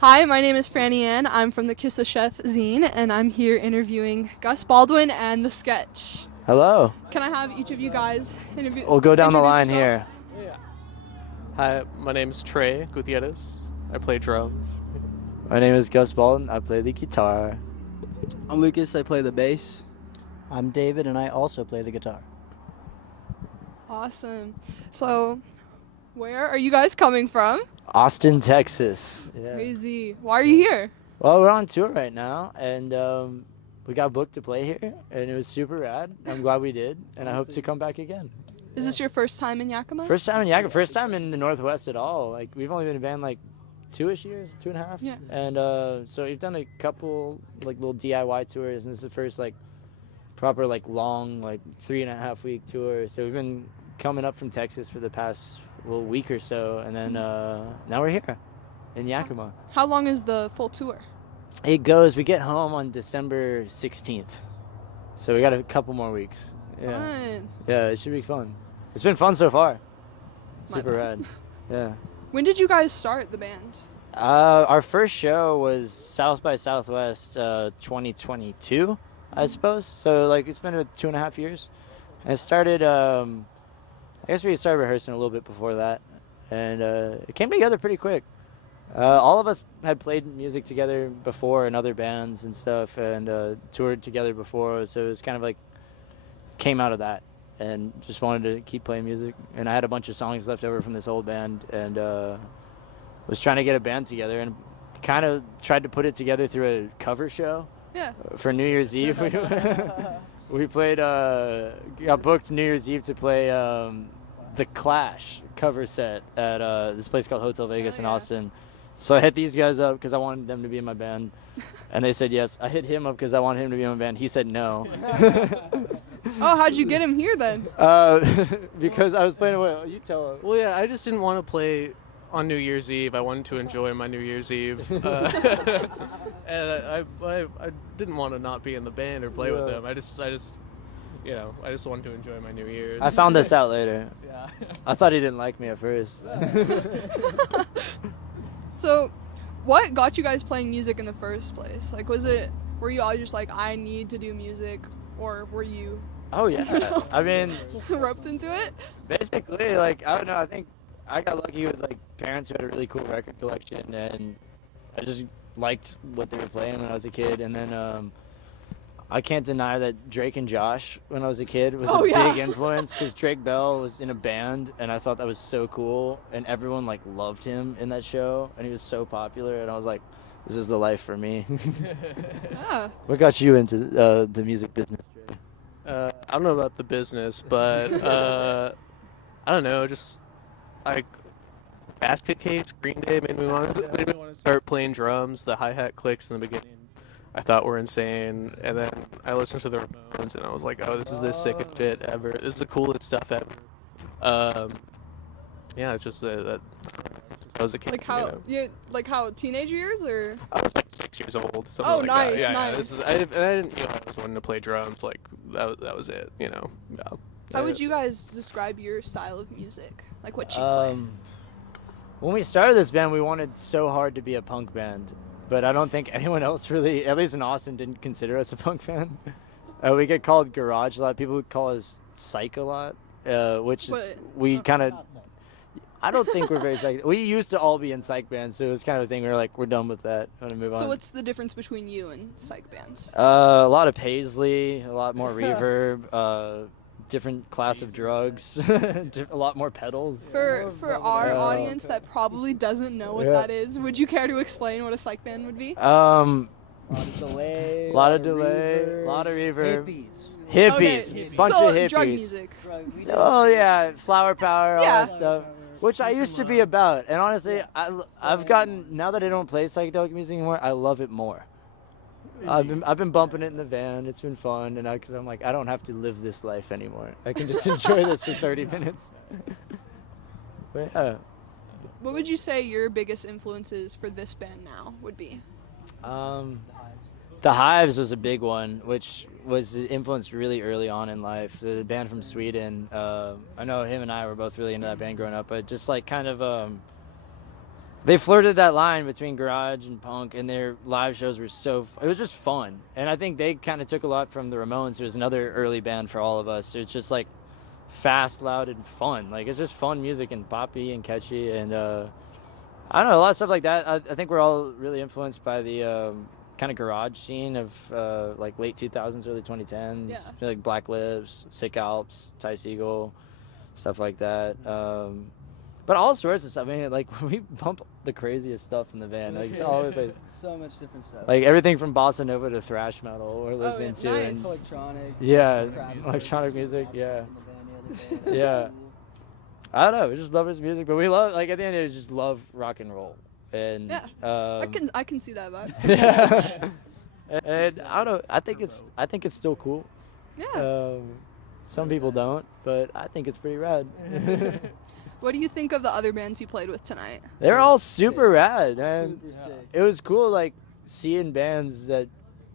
Hi, my name is FrannyAnn. I'm from the Kiss a Chef Zine, and I'm here interviewing Gus Baldwin and The Sketch. Hello. Can I have each of you guys interview? We'll go down the line yourself? here. Yeah. Hi, my name's Trey Gutierrez. I play drums. My name is Gus Baldwin. I play the guitar. I'm Lucas. I play the bass. I'm David, and I also play the guitar. Awesome. So, where are you guys coming from? Austin, Texas. Yeah. Crazy. Why are you here? Well, we're on tour right now, and we got booked to play here, and it was super rad. I'm glad we did, and I hope to come back again. Is this your first time in Yakima? First time in Yakima, first time in the Northwest at all. Like, we've only been a band like 2-ish years, 2.5. Yeah. And so we've done a couple like little DIY tours, and this is the first like proper like long like 3.5 week tour. So we've been coming up from Texas for the past week or so, and then now we're here in Yakima. How long is the full tour? We get home on December 16th, so we got a couple more weeks. Yeah. Fun. Yeah, it should be fun. It's been fun so far. My Super bad. rad. Yeah. When did you guys start the band? Our first show was South by Southwest 2022, I suppose. So like it's been about 2.5 years. And it started. I guess we started rehearsing a little bit before that, and it came together pretty quick. All of us had played music together before in other bands and stuff, and toured together before. So it was kind of like came out of that, and just wanted to keep playing music. And I had a bunch of songs left over from this old band, and was trying to get a band together, and kind of tried to put it together through a cover show. Yeah. For New Year's Eve. We played, got booked New Year's Eve to play the Clash cover set at this place called Hotel Vegas in Austin. So I hit these guys up because I wanted them to be in my band, and they said yes. I hit him up because I wanted him to be in my band. He said no. Oh, how'd you get him here then? Because I was playing away. You tell him. Well, yeah, I just didn't want to play on New Year's Eve. I wanted to enjoy my New Year's Eve. And I didn't want to not be in the band or play with them. I just wanted to enjoy my New Year's. I found this out later. Yeah. I thought he didn't like me at first. So, what got you guys playing music in the first place? Like, were you all just like, I need to do music, or were you Oh yeah. I mean, roped into it? basically, like, I don't know, I think I got lucky with like parents who had a really cool record collection, and I just liked what they were playing when I was a kid. And then I can't deny that Drake and Josh, when I was a kid, was a big influence, because Drake Bell was in a band, and I thought that was so cool, and everyone like loved him in that show, and he was so popular, and I was like, this is the life for me. Yeah. What got you into the music business, Trey? I don't know about the business, but I don't know, just like Basket Case, Green Day made me want to start playing drums. The hi-hat clicks in the beginning I thought were insane, and then I listened to the Ramones, and I was like, oh, this is the sickest shit ever. This is the coolest stuff ever. Yeah, it's just that I was a kid. Like how how teenage years, or? I was like 6 years old. Something Oh, like nice, that. Yeah, nice. I didn't. I was wanting to play drums. Like that was it. Yeah. How would you guys describe your style of music? Like what you play? When we started this band, we wanted so hard to be a punk band, but I don't think anyone else really, at least in Austin, didn't consider us a punk band. We get called garage a lot. People would call us psych a lot, which is, we kind of, I don't think we're very psych. We used to all be in psych bands, so it was kind of a thing we were like, we're done with that. I want to move on. So what's the difference between you and psych bands? A lot of Paisley, a lot more reverb, different class of drugs, a lot more pedals. For our audience that probably doesn't know what that is, would you care to explain what a psych band would be? A lot of delay, a lot of reverb. Hippies. Okay. Bunch so of hippies. drug music. Oh yeah, flower power, all that stuff. Which I used to be about, and honestly, I've gotten, now that I don't play psychedelic music anymore, I love it more. I've been bumping it in the van. It's been fun, and because I'm like, I don't have to live this life anymore. I can just enjoy this for 30 minutes. But yeah. What would you say your biggest influences for this band now would be? The Hives was a big one, which was influenced really early on in life. The band from Sweden. I know him and I were both really into that band growing up, but just like kind of they flirted that line between garage and punk, and their live shows were it was just fun. And I think they kind of took a lot from the Ramones, who was another early band for all of us. It's just like fast, loud, and fun. Like, it's just fun music and poppy and catchy, and I don't know, a lot of stuff like that. I think we're all really influenced by the kind of garage scene of like late 2000s, early 2010s. Yeah. Like Black Lips, Sick Alps, Ty Segall, stuff like that. But all sorts of stuff. I mean, like, we bump the craziest stuff in the van. Like, it's all over the place. So much different stuff. Like, everything from bossa nova to thrash metal we're listening to. nice. And, Electronic. yeah, Crap. electronic music, yeah. In the van the other day. Yeah. I don't know, we just love his music, but we love, like, at the end of it, just love rock and roll. And, Yeah. I can see that vibe. yeah. And I don't know, I think it's still cool. Yeah. Some people don't, but I think it's pretty rad. What do you think of the other bands you played with tonight? They're all super rad, man. Super sick. It was cool, like, seeing bands that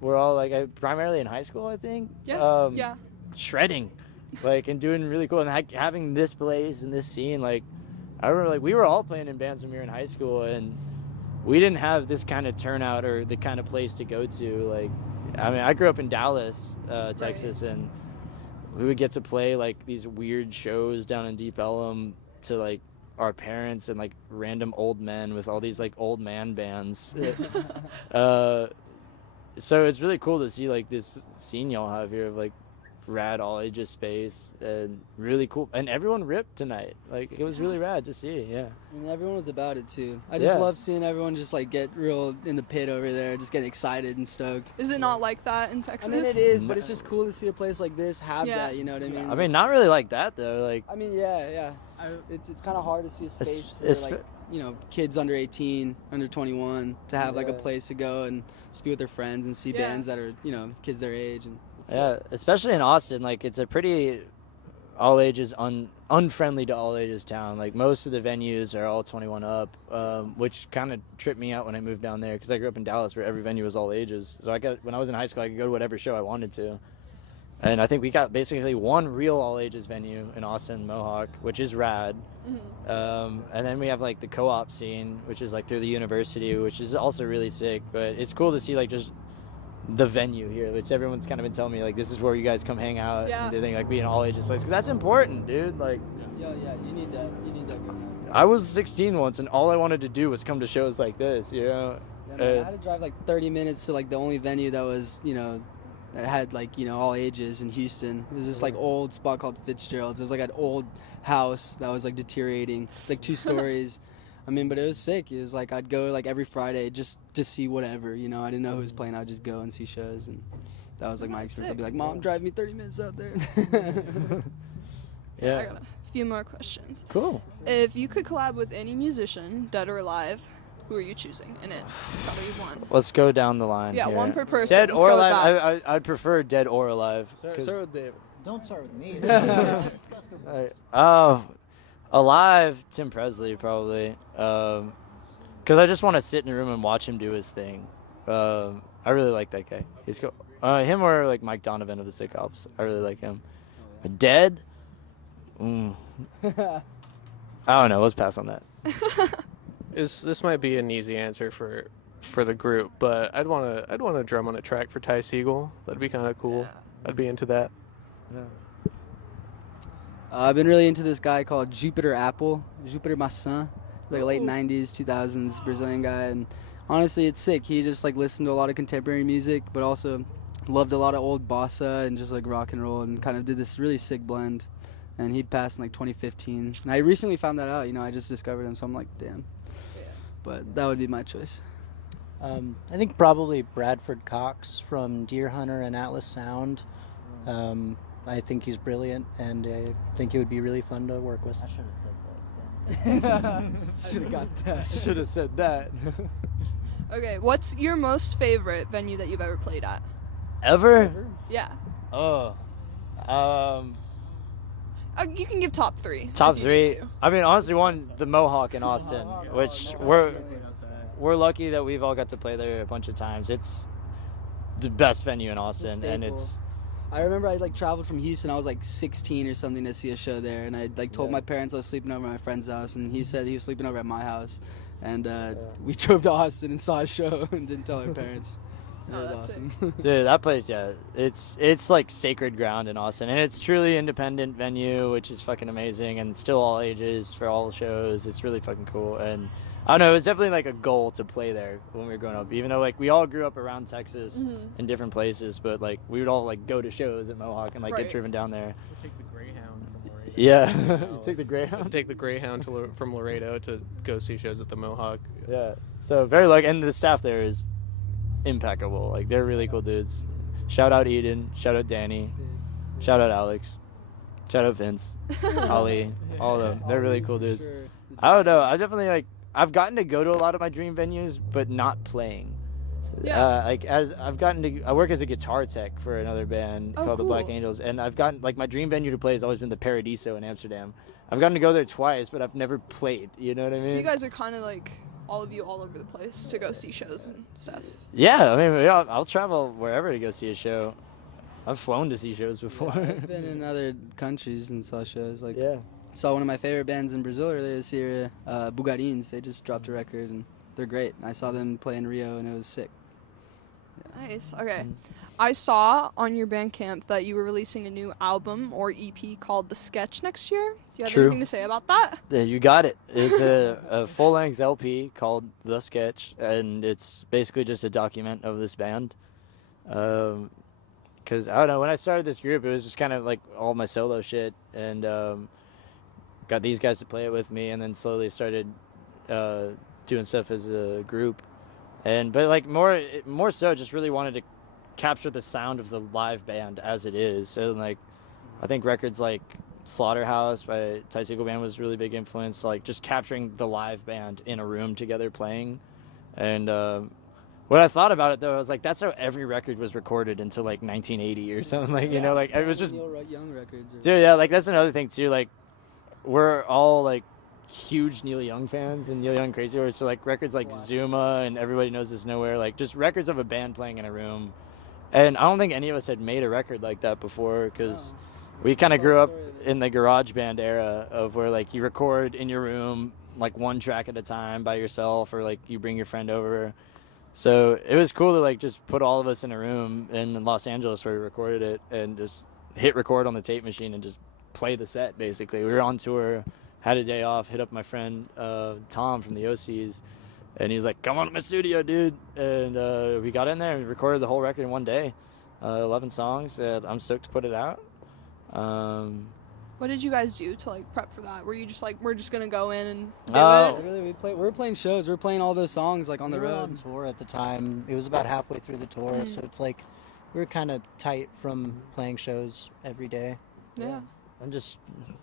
were all, like, primarily in high school, I think. Yeah. Yeah. Shredding, like, and doing really cool. And having this place and this scene, like, I remember, like, we were all playing in bands when we were in high school, and we didn't have this kind of turnout or the kind of place to go to. Like, I mean, I grew up in Dallas, Texas, and we would get to play, like, these weird shows down in Deep Ellum to, like, our parents and, like, random old men with all these, like, old man bands. So it's really cool to see, like, this scene y'all have here of, like, rad all ages space, and really cool, and everyone ripped tonight. Like, it was really rad to see. Yeah, And everyone was about it too. I just Yeah. love seeing everyone just like get real in the pit over there, just getting excited and stoked. Is it not like that in I Texas? mean, it is, but it's just cool to see a place like this have Yeah. that. You know what I mean? I mean, not really like that though. Like, I mean, yeah. It's kind of hard to see a space for it's- like kids under 18, under 21 to have like a Yeah. place to go and just be with their friends and see Yeah. bands that are kids their age and. yeah, especially in Austin. Like, it's a pretty all ages, unfriendly to all ages town. Like, most of the venues are all 21 up, which kind of tripped me out when I moved down there, because I grew up in Dallas where every venue was all ages. So when I was in high school, I could go to whatever show I wanted to. And I think we got basically one real all ages venue in Austin, Mohawk, which is rad. And then we have, like, the co-op scene, which is, like, through the university, which is also really sick. But it's cool to see, like, just the venue here, which everyone's kind of been telling me, like, this is where you guys come hang out. Yeah. And they think, like, be an all ages place, because that's important, dude. Like, Yeah, you need that. You need that. I was 16 once, and all I wanted to do was come to shows like this, you know. Yeah, man, I had to drive like 30 minutes to like the only venue that was, that had like, all ages in Houston. It was this like old spot called Fitzgerald's. It was like an old house that was like deteriorating, like 2 stories. I mean, but it was sick. It was like I'd go like every Friday just to see whatever, I didn't know who was playing. I'd just go and see shows, and that was like my experience. I'd be like, Mom, drive me 30 minutes out there. I Yeah. got a few more questions. Cool. If you could collab with any musician, dead or alive, who are you choosing? And it's probably one. Let's go down the line. Yeah, here. one per person. Dead Let's or go with alive? that. I'd prefer dead or alive. 'Cause- Start with David. Don't start with me. Alive, Tim Presley probably. Because I just want to sit in a room and watch him do his thing. I really like that guy. He's cool. Him or like Mike Donovan of the Sick Alps. I really like him. But dead? I don't know. Let's pass on that. This might be an easy answer for the group, but I'd want to drum on a track for Ty Segall. That'd be kind of cool. Yeah. I'd be into that. I've been really into this guy called Jupiter Massin, like late 90s, 2000s Brazilian guy, and honestly, it's sick. He just like listened to a lot of contemporary music, but also loved a lot of old bossa and just like rock and roll, and kind of did this really sick blend. And he passed in like 2015, and I recently found that out. I just discovered him, so I'm like, damn. But that would be my choice. I think probably Bradford Cox from Deer Hunter and Atlas Sound. I think he's brilliant, and I think he would be really fun to work with. Should have got that. Should have said that. Okay, what's your most favorite venue that you've ever played at? Ever? Yeah. Oh. You can give top 3. Top if you need 3. to. I mean, honestly, one, the Mohawk in Austin, which we're lucky that we've all got to play there a bunch of times. It's the best venue in Austin, and staple. it's I remember I like traveled from Houston. I was like 16 or something to see a show there, and I like told my parents I was sleeping over at my friend's house, and he said he was sleeping over at my house. and we drove to Austin and saw a show and didn't tell our parents. It Oh, was that's awesome. Dude, that place, yeah, it's like sacred ground in Austin, and it's truly independent venue, which is fucking amazing, and still all ages for all shows. It's really fucking cool, and I don't know, it was definitely like a goal to play there when we were growing up, even though like we all grew up around Texas in different places, but like we would all like go to shows at Mohawk and like Right. get driven down there. Take the Greyhound from Laredo. Yeah, you take the Greyhound. Take the Greyhound from Laredo to go see shows at the Mohawk. Yeah, so very lucky, and the staff there is impeccable. Like they're really cool dudes. Shout out Eden, shout out Danny, shout out Alex, shout out Vince, Ali, all of them. They're really cool dudes. Sure. I don't know. I definitely like. I've gotten to go to a lot of my dream venues, but not playing. Yeah. Like as I've gotten to, I work as a guitar tech for another band Oh, called the Black cool. Angels, and I've gotten like my dream venue to play has always been the Paradiso in Amsterdam. I've gotten to go there twice, but I've never played. You know what I mean? So you guys are kind of like all of you all over the place to go see shows and stuff. Yeah, I mean, yeah, I'll travel wherever to go see a show. I've flown to see shows before. I've been in other countries and saw shows. Like Yeah. saw one of my favorite bands in Brazil earlier this year, Bugarins. They just dropped a record and they're great. I saw them play in Rio and it was sick. Nice. Okay. I saw on your Bandcamp that you were releasing a new album or EP called The Sketch next year. Do you have True. anything to say about that? Yeah, you got it. It's a full-length LP called The Sketch, and it's basically just a document of this band. Because, I don't know, when I started this group, it was just kind of like all my solo shit, and got these guys to play it with me, and then slowly started doing stuff as a group. But like more so, just really wanted to capture the sound of the live band as it is. And like, I think records like Slaughterhouse by Ty Segall Band was a really big influence. Like just capturing the live band in a room together playing. And when I thought about it though, I was like, that's how every record was recorded until like 1980 or something. Like you know, like it was just Neil Young records. dude. Yeah, like that's another thing too. Like we're all like huge Neil Young fans and Neil Young crazy horse. So like records like Zuma and Everybody Knows This Nowhere, like just records of a band playing in a room. And I don't think any of us had made a record like that before because we kind of grew up in the garage band era of where like you record in your room like one track at a time by yourself, or like you bring your friend over. So it was cool to like just put all of us in a room in Los Angeles where we recorded it and just hit record on the tape machine and just play the set. Basically, we were on tour, had a day off, hit up my friend Tom from the OCs, and he was like, come on to my studio, dude. And we got in there and recorded the whole record in one day, 11 songs, and I'm stoked to put it out. What did you guys do to like prep for that? Were you just like, we're just gonna go in and do Oh. it? Really, we were playing shows. We were playing all those songs like on the We were road. on tour at the time. It was about halfway through the tour, so it's like we were kind of tight from playing shows every day. Yeah. I'm just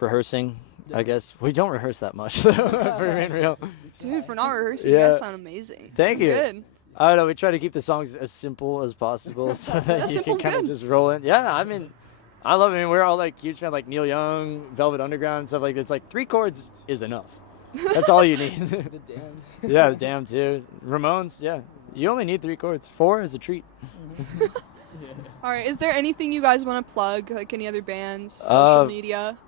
rehearsing, I guess. We don't rehearse that much, though, for being real. Dude, for not rehearsing, you Yeah. guys sound amazing. Thank That's you. Good. I don't know, we try to keep the songs as simple as possible so that you can simple's kind of good. just roll in. Yeah, I mean, I love it. I mean, we're all like huge fan like Neil Young, Velvet Underground, and stuff like that. It's like 3 chords is enough. That's all you need. The Damned. Yeah, the Damn too. Ramones, yeah. You only need 3 chords. 4 is a treat. All right. Is there anything you guys want to plug? Like any other bands, social Uh, media?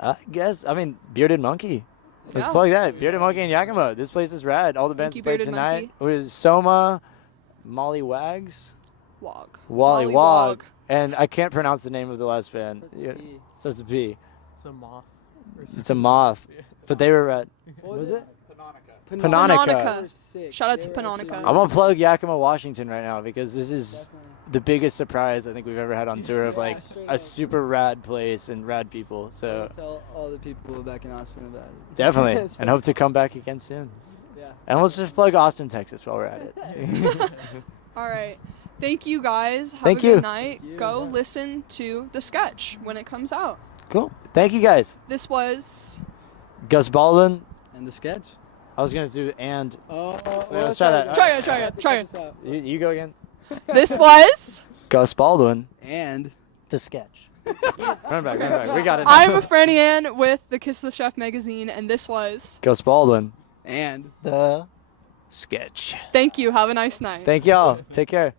I guess. I mean, Bearded Monkey. Let's Yeah. plug that. Bearded Monkey and Yakima. This place is rad. All the Thank bands you, played Bearded tonight. Monkey. It was Soma, Molly Wags, Wog. Wally Molly Wog, and I can't pronounce the name of the last band. Yeah, starts with P. It's a moth. It's a moth, but they were rad. What Was it? Panonica. Panonica. Shout out to Panonica. I'm gonna plug Yakima, Washington right now because this is the biggest surprise I think we've ever had on tour of like a super rad place and rad people. So Tell all the people back in Austin about it. definitely, It's and hope to come back again soon. Yeah. And let's just plug Austin, Texas while we're at it. All right. Thank you guys. Have Thank a you. good night. You, Go yeah. listen to The Sketch when it comes out. Cool. Thank you guys. This was Gus Baldwin. And the sketch. I was gonna do and Oh, let's try that. Try it. you go again. This was Gus Baldwin. And The sketch. Run back. We got it. I'm FrannyAnn with the Kiss the Chef magazine, and this was Gus Baldwin. and The Sketch. Thank you. Have a nice night. Thank y'all. Take care.